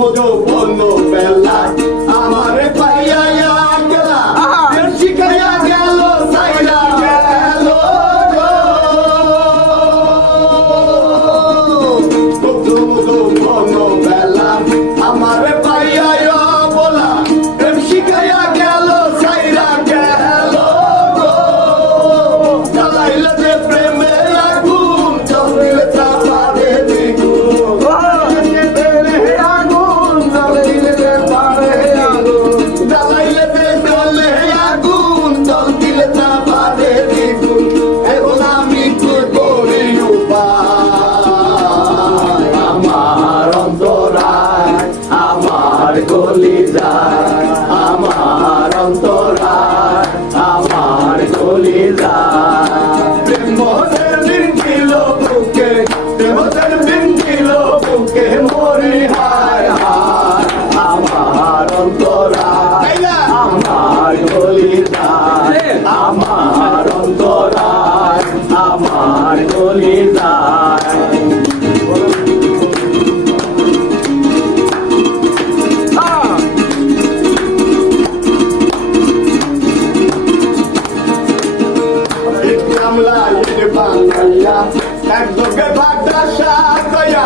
মধু বন্য বেলা আমার পাইয়া গেলা শিখাইয়া গেল সাইরা গেল মধু বন্য বেলা আমার পাইয়া বলা শিখাইয়া গেল সাইরা গেল জ্বালাইলে যে প্রেমের আগুন জ্বলিলে তা পারে দ্বিগুণ জ্বালাইলে যে জ্বলে আগুন জল দিলে তা পারে দ্বিগুণ এখন আমি কি করি উপায় আমার অন্তরায় আমার কলিজায় আমার অন্তরায় আমার কলিজায় প্রেমের দিন ছিল বুকে প্রেমের দিন ছিল বুকে মরি হায় হায় আমার অন্তরায় আমার কলিজায় আমার অন্তরায় আমার কলিজায় কামলা বাংলাইয়া একযোগে ভাগা সাজাইয়া